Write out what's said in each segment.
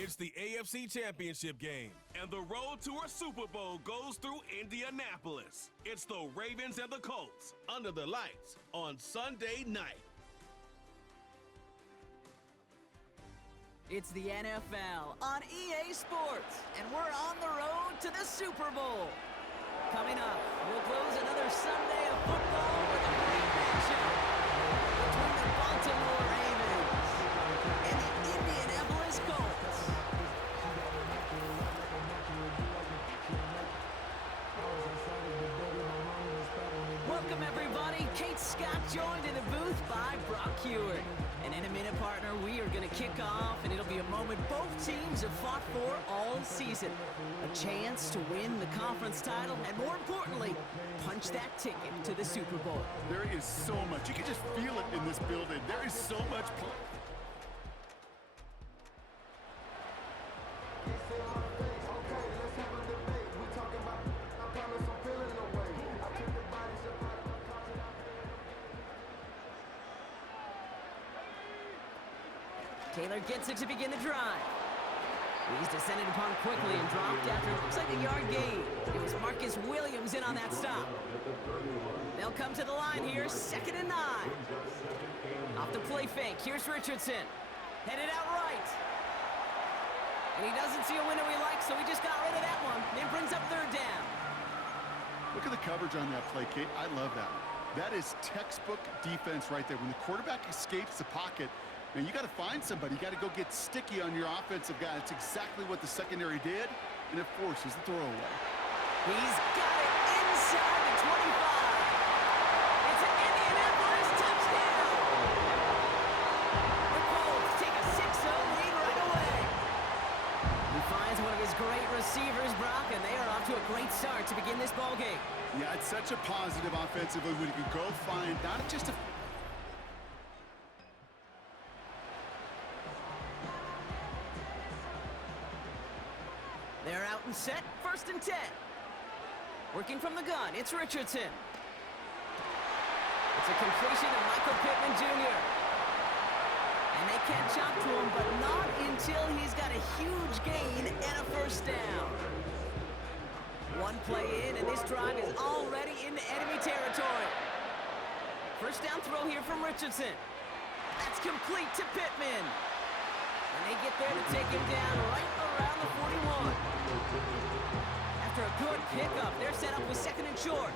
It's the AFC Championship game, and the road to a Super Bowl goes through Indianapolis. It's the Ravens and the Colts under the lights on Sunday night. It's the NFL on EA Sports, and we're on the road to the Super Bowl. Coming up, we'll close another Sunday of football with a great matchup between the Baltimore Ravens and the Indianapolis Colts. Welcome, everybody. Kate Scott joined in the booth by Brock Hewitt. And in a minute, partner, we are going to kick off, and it'll be a moment both teams have fought for all season. A chance to win the conference title, and more importantly, punch that ticket to the Super Bowl. There is so much. You can just feel it in this building. There is so much. Taylor gets it to begin the drive. He's descended upon quickly and dropped after it looks like a yard gain. It was Marcus Williams in on that stop. They'll come to the line here, 2nd and 9. Off the play fake, here's Richardson. Headed out right. And he doesn't see a window he likes, so he just got rid of that one. Then brings up 3rd down. Look at the coverage on that play, Kate. I love that. That is textbook defense right there. When the quarterback escapes the pocket, and you got to find somebody. You got to go get sticky on your offensive guy. That's exactly what the secondary did, and it forces the throwaway. He's got it inside the 25. It's an Indianapolis touchdown. The Colts take a 6-0 lead right away. He finds one of his great receivers, Brock, and they are off to a great start to begin this ball game. Yeah, it's such a positive offensively when you can go find not just a They're out and set, 1st and 10. Working from the gun, it's Richardson. It's a completion of Michael Pittman Jr. And they catch up to him, but not until he's got a huge gain and a 1st down. One play in, and this drive is already into enemy territory. 1st down throw here from Richardson. That's complete to Pittman. And they get there to take him down right around the 41. After a good pickup, they're set up with 2nd and short.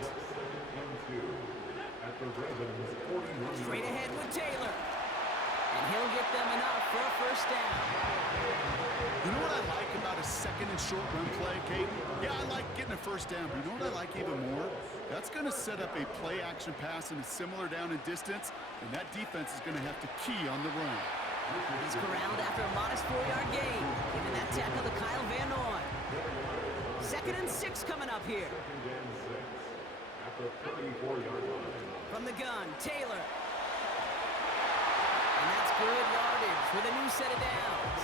Straight ahead with Taylor. And he'll get them enough for a 1st down. You know what I like about a 2nd and short run play, Kate? Yeah, I like getting a 1st down, but you know what I like even more? That's going to set up a play-action pass in a similar down and distance, and that defense is going to have to key on the run. He's corralled after a modest 4-yard gain, giving that tackle to Kyle Van Noy. 2nd and 6 coming up here. From the gun, Taylor. And that's good yardage with a new set of downs.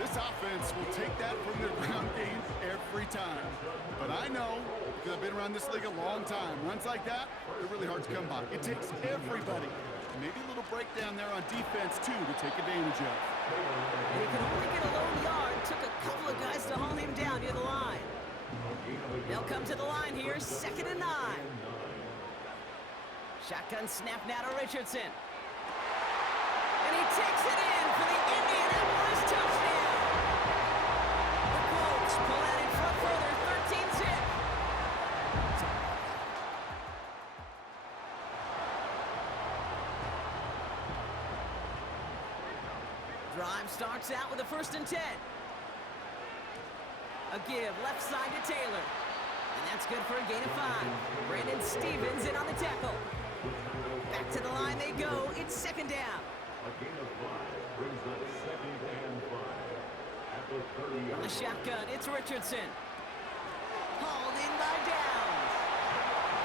This offense will take that from their ground game every time. But I know, because I've been around this league a long time, runs like that, they're really hard to come by. It takes everybody. Maybe a little breakdown there on defense, too, to take advantage of. And he could only get a low yard. Took a couple of guys to hold him down near the line. They'll come to the line here, 2nd and 9. Shotgun snap now to Richardson. And he takes it in for the Indianapolis touchdown. The Colts pull out in front further, 13-zip. Drive starts out with a 1st and 10. A give left side to Taylor. And that's good for a gain of 5. Brandon Stevens in on the tackle. Back to the line they go. It's 2nd down. A gain of 5 brings up 2nd and 5. At the 30. On the shotgun, it's Richardson. Hauled in by Downs.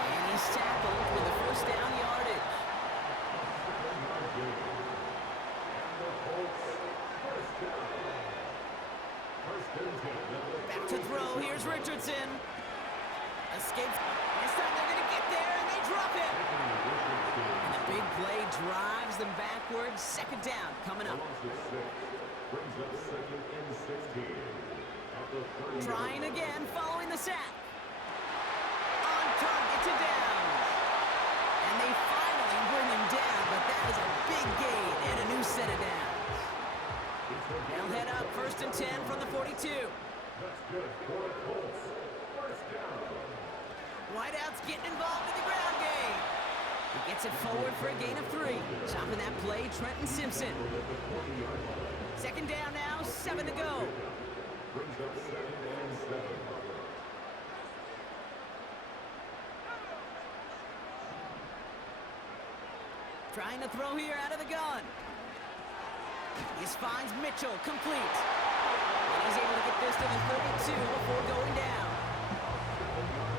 And he's tackled with the 1st down yardage. Back to throw. Here's Richardson. Escapes. This time they're going to get there, and they drop him. And the big play drives them backwards. 2nd down coming up. Brings up second and 16. At the 30. Trying again following the sack. On target to Downs. And they finally bring him down, but that is a big gain and a new set of downs. They'll head up 1st and 10 from the 42. That's good for the Colts. First down. Wideout's getting involved in the ground game. He gets it forward for a gain of 3. Chopping that play, Trenton Simpson. 2nd down now, 7 to go. Brings up second and 7. Trying to throw here out of the gun. This finds Mitchell, complete. And he's able to get this to the 32 before going down.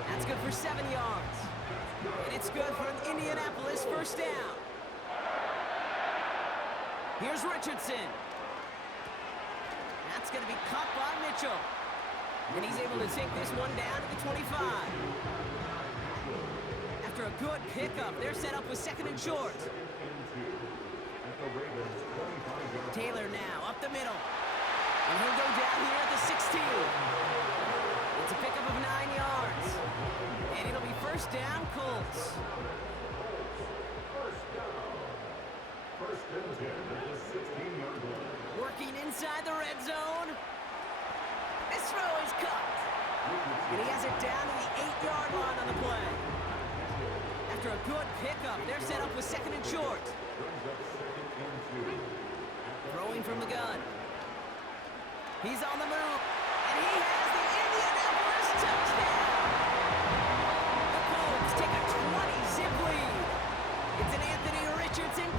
That's good for 7 yards. And it's good for an Indianapolis first down. Here's Richardson. That's going to be caught by Mitchell. And he's able to take this one down to the 25. After a good pickup, they're set up with 2nd and short. Taylor now up the middle. And he'll go down here at the 16. It's a pickup of 9 yards. And it'll be first down, Colts. First and 10 at the 16-yard line. Working inside the red zone. This throw is cut. And he has it down to the 8-yard line on the play. After a good pickup, they're set up with 2nd and short. Throwing from the gun. He's on the move. And he has the Indianapolis touchdown. The Colts take a 20-zip lead. It's an Anthony Richardson.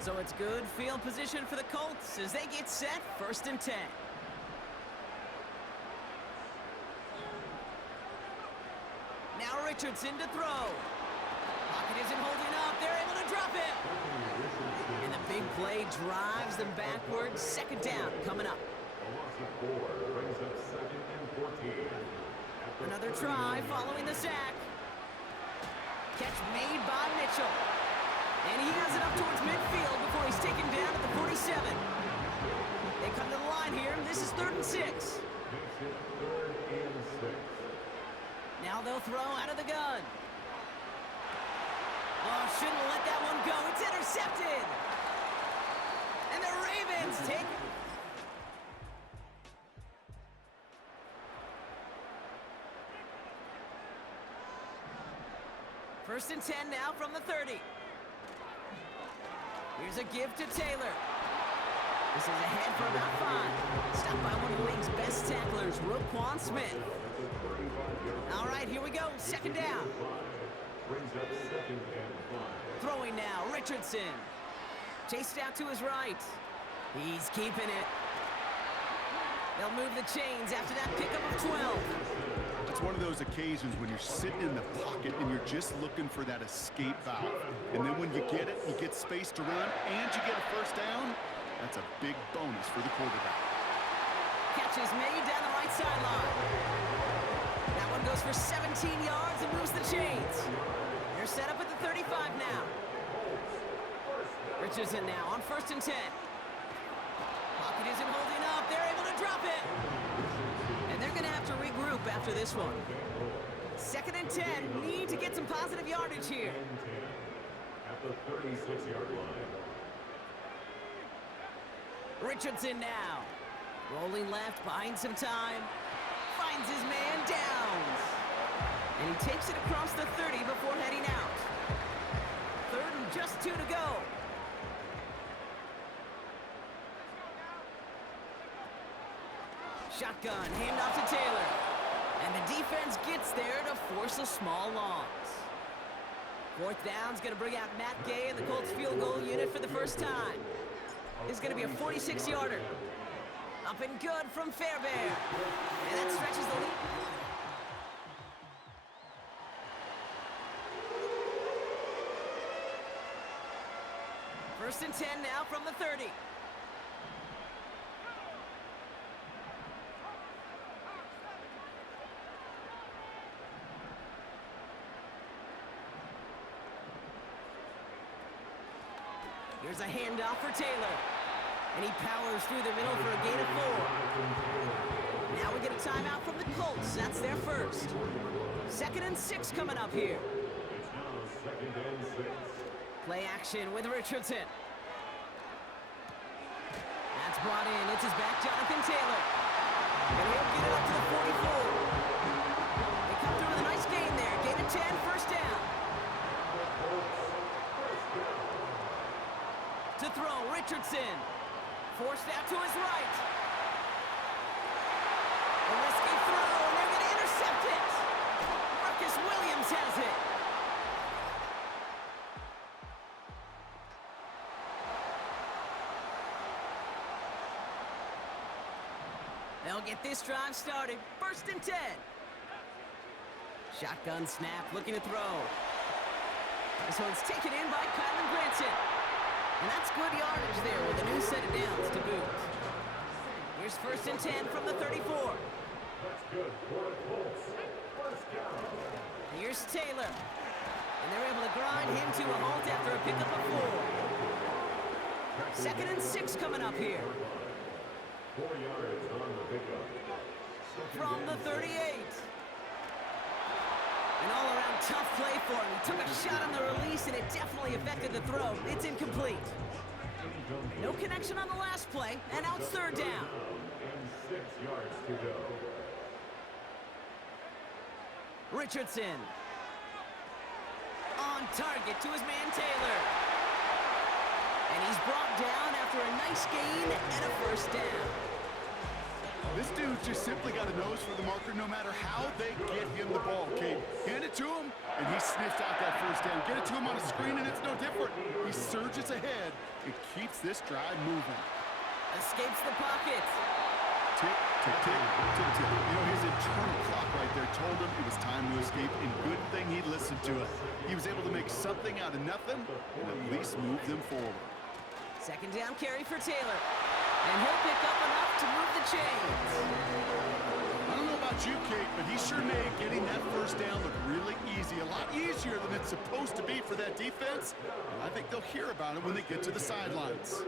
So it's good field position for the Colts as they get set 1st and 10. Now Richardson to throw. Pocket isn't holding up. They're able to drop it. And the big play drives them backwards. 2nd down coming up. A loss of 4 brings up second and 14. Another try following the sack. Catch made by Mitchell. And he has it up towards midfield before he's taken down at the 47. They come to the line here. This is 3rd and 6. Makes it 3rd and 6. Now they'll throw out of the gun. Oh, shouldn't have let that one go. It's intercepted. And the Ravens take... First and 10 now from the 30. Here's a give to Taylor. This is ahead for about 5. Stopped by one of the league's best tacklers, Roquan Smith. All right, here we go. 2nd down. Brings up second and 5. Throwing now, Richardson. Chased out to his right. He's keeping it. They'll move the chains after that pickup of 12. It's one of those occasions when you're sitting in the pocket and you're just looking for that escape valve. And then when you get it, you get space to run, and you get a first down, that's a big bonus for the quarterback. Catch is made down the right sideline. That one goes for 17 yards and moves the chains. They're set up at the 35 now. Richardson now on 1st and 10. Pocket isn't holding up. They're able to drop it. And they're going to have to regroup after this one. 2nd and 10. Need to get some positive yardage here. At the 36-yard line. Richardson now. Rolling left, buying some time. Finds his man Downs. And he takes it across the 30 before heading out. 3rd and just 2 to go. Shotgun, handoff to Taylor. And the defense gets there to force a small loss. 4th down's going to bring out Matt Gay and the Colts field goal unit for the first time. This is going to be a 46-yarder. Up and good from Fairbairn. And that stretches the lead. First and 10 now from the 30. Here's a handoff for Taylor. And he powers through the middle for a gain of 4. Now we get a timeout from the Colts. That's their first. 2nd and 6 coming up here. It's now 2nd and 6. Play action with Richardson. That's brought in. It's his back, Jonathan Taylor. And he'll get it up to the 44. They come through with a nice gain there. Gain of 10, first down. To throw, Richardson. Forced out to his right. A risky throw, and they're going to intercept it. Marcus Williams has it. They'll get this drive started. 1st and 10. Shotgun snap, looking to throw. This one's taken in by Kylan Granson. And that's good yardage there with a new set of downs to boot. Here's 1st and 10 from the 34. That's good for the Colts. First down. Here's Taylor. And they're able to grind him to a halt after a pickup of 4. 2nd and 6 coming up here. 4 yards on the pickup. From the 38. An all-around tough play for him. He took a shot on the release, and it definitely affected the throw. It's incomplete. No connection on the last play, and now it's 3rd down. And 6 yards to go. Richardson. On target to his man Taylor. And he's brought down after a nice gain and a first down. This dude just simply got a nose for the marker no matter how they get him the ball, Kate. Hand it to him, and he sniffs out that first down. Get it to him on a screen, and it's no different. He surges ahead and keeps this drive moving. Escapes the pocket. Tick, tick, tick, tick, tick. You know, his internal clock right there told him it was time to escape, and good thing he listened to it. He was able to make something out of nothing and at least move them forward. 2nd down carry for Taylor. And he'll pick up enough to move the chains. I don't know about you, Kate, but he sure made getting that first down look really easy. A lot easier than it's supposed to be for that defense. And I think they'll hear about it when they get to the sidelines.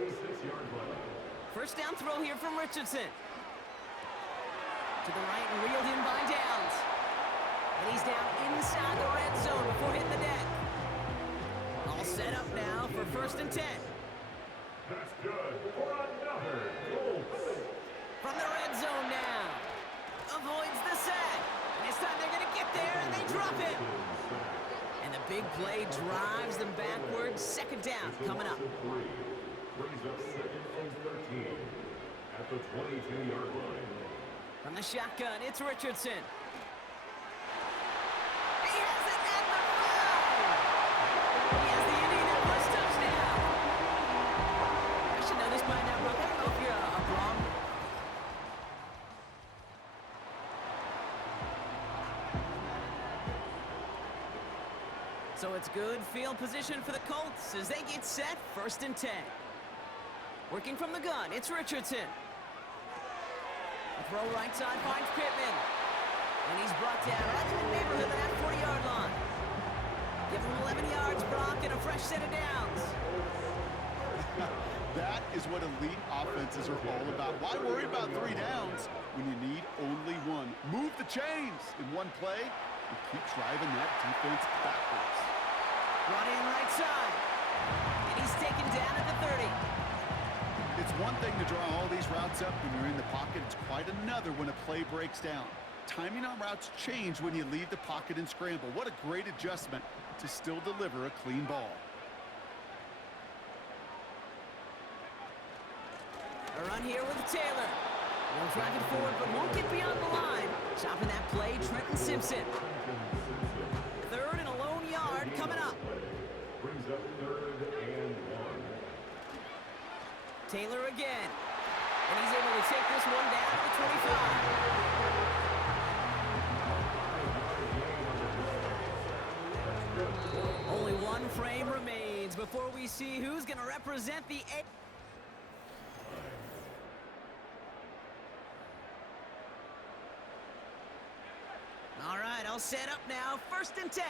1st down throw here from Richardson. To the right and reeled in by Downs. And he's down inside the red zone before hitting the deck. All set up now for 1st and 10. That's good for another Colts. From the red zone now. Avoids the sack. And this time they're going to get there, and they drop him. And the big play drives them backwards. 2nd down coming up. Brings up 2nd and 13 at the 22-yard line. From the shotgun, it's Richardson. He has it at the 5. He has the Indianapolis touchdown. I should know this by now, Brock. I don't know if you're a Bron. So it's good field position for the Colts as they get set. 1st and 10. Working from the gun, it's Richardson. A throw right side finds Pittman. And he's brought down right in the neighborhood of that 40-yard line. Give him 11 yards, Brock, and a fresh set of downs. That is what elite offenses are all about. Why worry about 3 downs when you need only 1? Move the chains in one play and keep driving that defense backwards. Brought in right side. And he's taken down at the 30. It's one thing to draw all these routes up when you're in the pocket. It's quite another when a play breaks down. Timing on routes change when you leave the pocket and scramble. What a great adjustment to still deliver a clean ball. A run here with Taylor. He'll drive it forward, but won't get beyond the line. Chopping that play, Trenton Simpson. 3rd and a lone yard coming up. Brings up 3rd and 1. Taylor again. And he's able to take this one down to the 25. Only one frame remains before we see who's going to represent the A. All right, all set up now. 1st and 10.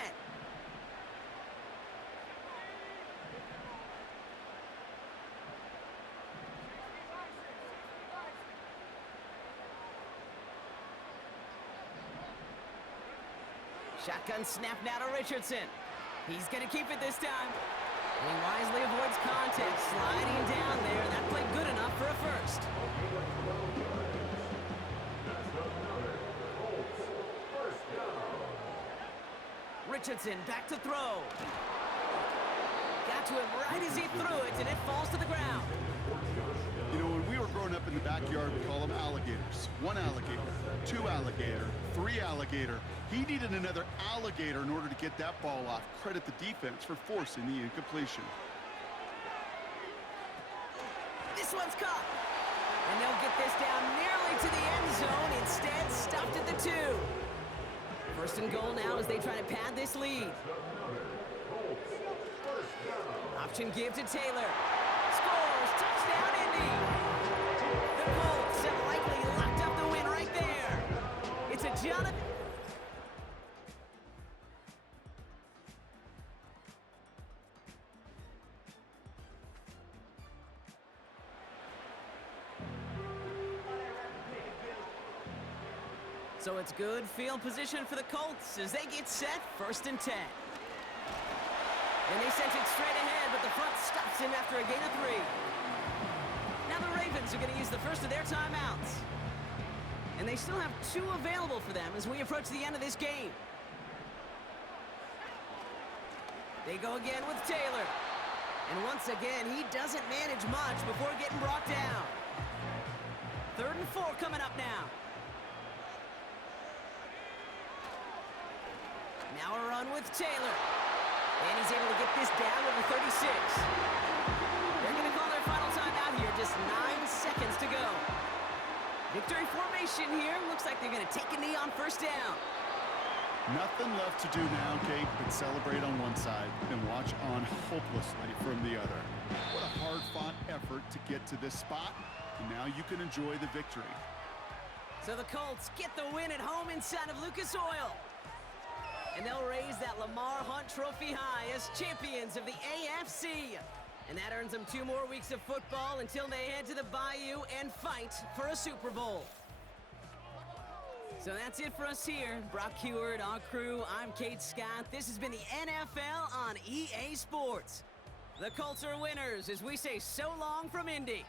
Shotgun snap now to Richardson. He's going to keep it this time. And he wisely avoids contact, sliding down there. That played good enough for a first. Richardson back to throw. Got to him right as he threw it, and it falls to the ground. You know, when we were growing up in the backyard, we call them alligators. 1 alligator, 2 alligator, 3 alligator. He needed another alligator in order to get that ball off. Credit the defense for forcing the incompletion. This one's caught. And they'll get this down nearly to the end zone. Instead, stopped at the 2. First and goal now as they try to pad this lead. Option give to Taylor. Scores! Touchdown, Indy! The Colts have likely locked up the win right there. It's a Jonathan... So it's good field position for the Colts as they get set, 1st and 10. And they sent it straight ahead, but the front stops him after a gain of 3. Now the Ravens are going to use the first of their timeouts. And they still have 2 available for them as we approach the end of this game. They go again with Taylor. And once again, he doesn't manage much before getting brought down. 3rd and 4 coming up now. Now a run with Taylor. And he's able to get this down to the 36. They're going to call their final timeout here. Just 9 seconds to go. Victory formation here. Looks like they're going to take a knee on 1st down. Nothing left to do now, Kate, but celebrate on one side and watch on hopelessly from the other. What a hard-fought effort to get to this spot, and now you can enjoy the victory. So the Colts get the win at home inside of Lucas Oil. And they'll raise that Lamar Hunt Trophy high as champions of the AFC. And that earns them 2 more weeks of football until they head to the Bayou and fight for a Super Bowl. So that's it for us here. Brock Heward, our crew, I'm Kate Scott. This has been the NFL on EA Sports. The Colts are winners as we say so long from Indy.